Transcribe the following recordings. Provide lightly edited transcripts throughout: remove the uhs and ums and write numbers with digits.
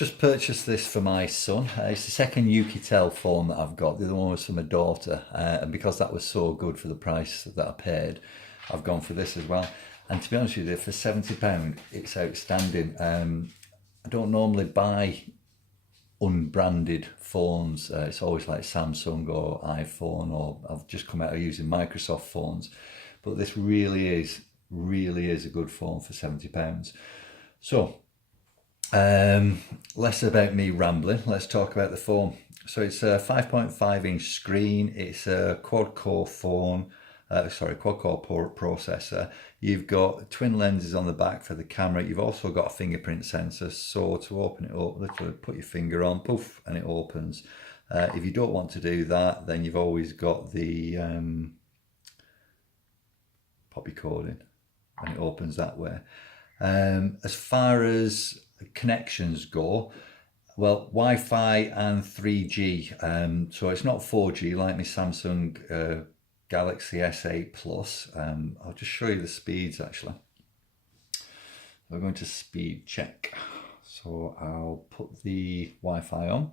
just purchased this for my son. It's the second Oukitel phone that I've got. The other one was for my daughter. And because that was so good for the price that I paid, I've gone for this as well. And to be honest with you, for £70, it's outstanding. I don't normally buy unbranded phones. It's always like Samsung or iPhone, or I've just come out of using Microsoft phones. But this really is a good phone for £70. So, less about me rambling, let's talk about the phone. So it's a 5.5 inch screen, it's a quad-core phone, quad-core processor. You've got twin lenses on the back for the camera. You've also got a fingerprint sensor, so to open it up, literally put your finger on, poof, and it opens. If you don't want to do that, then you've always got the pop your code in, and it opens that way. As far as connections go, well, Wi-Fi and 3G. So it's not 4G like my Samsung Galaxy S8 Plus. I'll just show you the speeds actually. We're going to speed check. So I'll put the Wi-Fi on.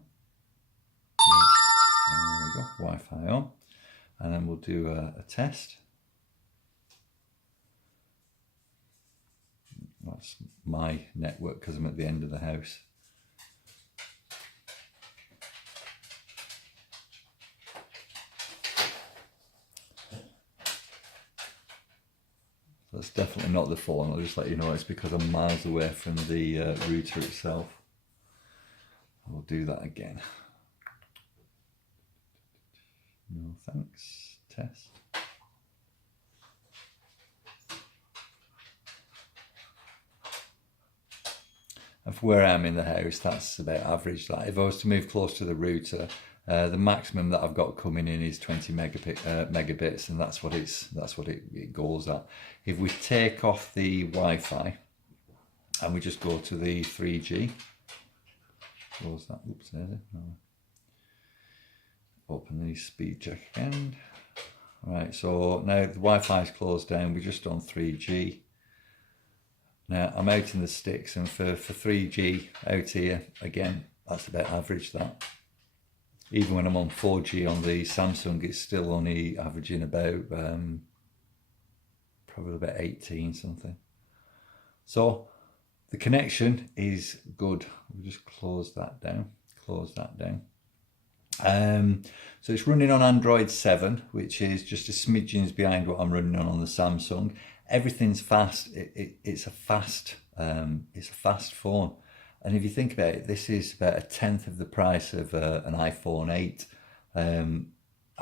There we go, Wi-Fi on. And then we'll do a test. That's my network because I'm at the end of the house. That's definitely not the phone. I'll just let you know it's because I'm miles away from the router itself. I'll do that again. No thanks. Test. And for where I am in the house, that's about average. Like if I was to move close to the router, the maximum that I've got coming in is 20 megabits, and that's what it goes at. If we take off the Wi-Fi and we just go to the 3G, close that. Oops, there's it. No. Open the speed check again. Right, so now the Wi-Fi is closed down. We're just on 3G. Now I'm out in the sticks, and for 3G out here, again, that's about average that. Even when I'm on 4G on the Samsung, it's still only averaging about, probably about 18 something. So the connection is good. We'll just close that down, So it's running on Android 7, which is just a smidgens behind what I'm running on the Samsung. Everything's fast. It's a fast phone. And if you think about it, this is about a tenth of the price of an iPhone 8. I'm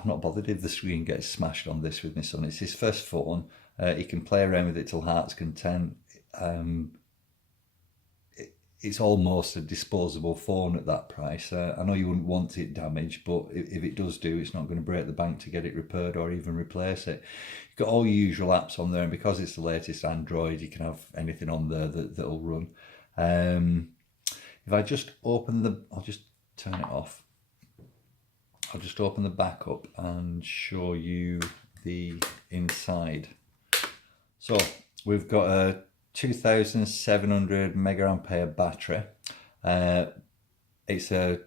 not bothered if the screen gets smashed on this with my son. It's his first phone. He can play around with it till heart's content. It's almost a disposable phone at that price. I know you wouldn't want it damaged, but if it does do, it's not going to break the bank to get it repaired or even replace it. You've got all your usual apps on there, and because it's the latest Android, you can have anything on there that'll run. If I just open I'll just turn it off. I'll just open the back up and show you the inside. So we've got a 2700 mega-ampere battery. It's a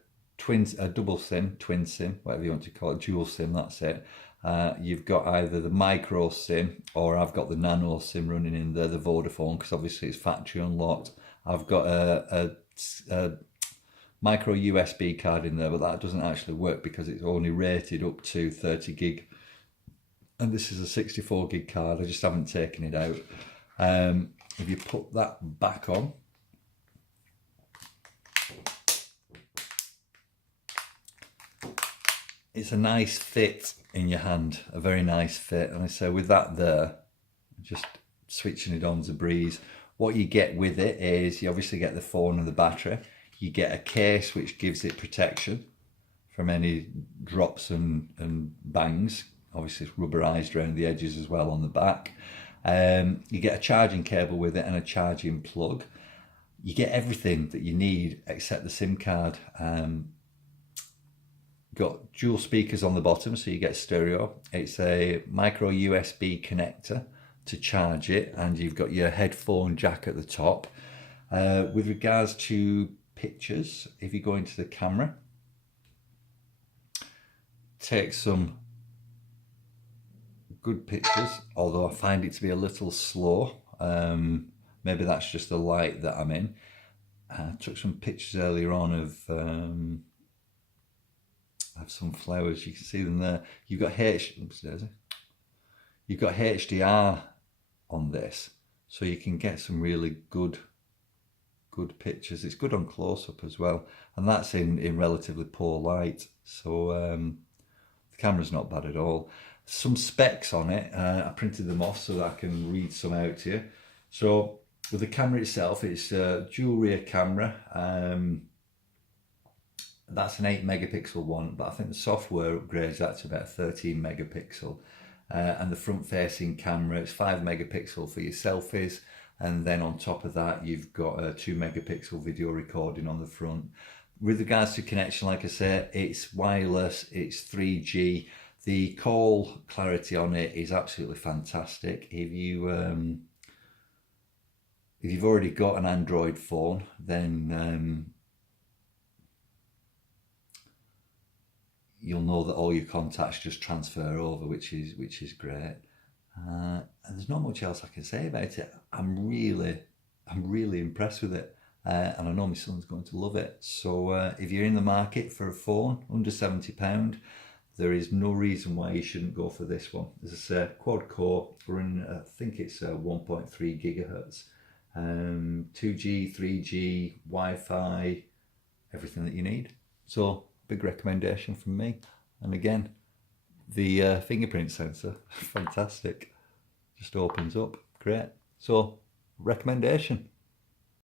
double SIM, twin SIM, whatever you want to call it, dual SIM, that's it. You've got either the micro SIM, or I've got the nano SIM running in there, the Vodafone, because obviously it's factory unlocked. I've got a micro USB card in there, but that doesn't actually work because it's only rated up to 30 gig. And this is a 64 gig card, I just haven't taken it out. If you put that back on, it's a nice fit in your hand, a very nice fit. And so with that there, just switching it on to breeze. What you get with it is you obviously get the phone and the battery. You get a case which gives it protection from any drops and bangs. Obviously it's rubberized around the edges as well on the back. You get a charging cable with it and a charging plug. You get everything that you need except the SIM card. Got dual speakers on the bottom, so you get stereo. It's a micro USB connector to charge it, and you've got your headphone jack at the top. With regards to pictures. If you go into the camera, take some good pictures, although I find it to be a little slow. Maybe that's just the light that I'm in. I took some pictures earlier on of some flowers. You can see them there. You've got HDR on this, so you can get some really good pictures. It's good on close-up as well, and that's in relatively poor light, so the camera's not bad at all. Some specs on it, I printed them off so that I can read some out to you. So with the camera itself, it's a dual rear camera. That's an 8 megapixel one, but I think the software upgrades that to about 13 megapixel. And the front facing camera, it's 5 megapixel for your selfies. And then on top of that, you've got a 2 megapixel video recording on the front. With regards to connection, like I said, it's wireless, it's 3G. The call clarity on it is absolutely fantastic. If you've already got an Android phone, then you'll know that all your contacts just transfer over, which is great. And there's not much else I can say about it. I'm really impressed with it, and I know my son's going to love it. So if you're in the market for a phone under £70, there is no reason why you shouldn't go for this one. As I say, quad core, running, I think it's 1.3 gigahertz, 2G, 3G, Wi-Fi, everything that you need. So big recommendation from me. And again, the fingerprint sensor, fantastic, just opens up, great. So recommendation.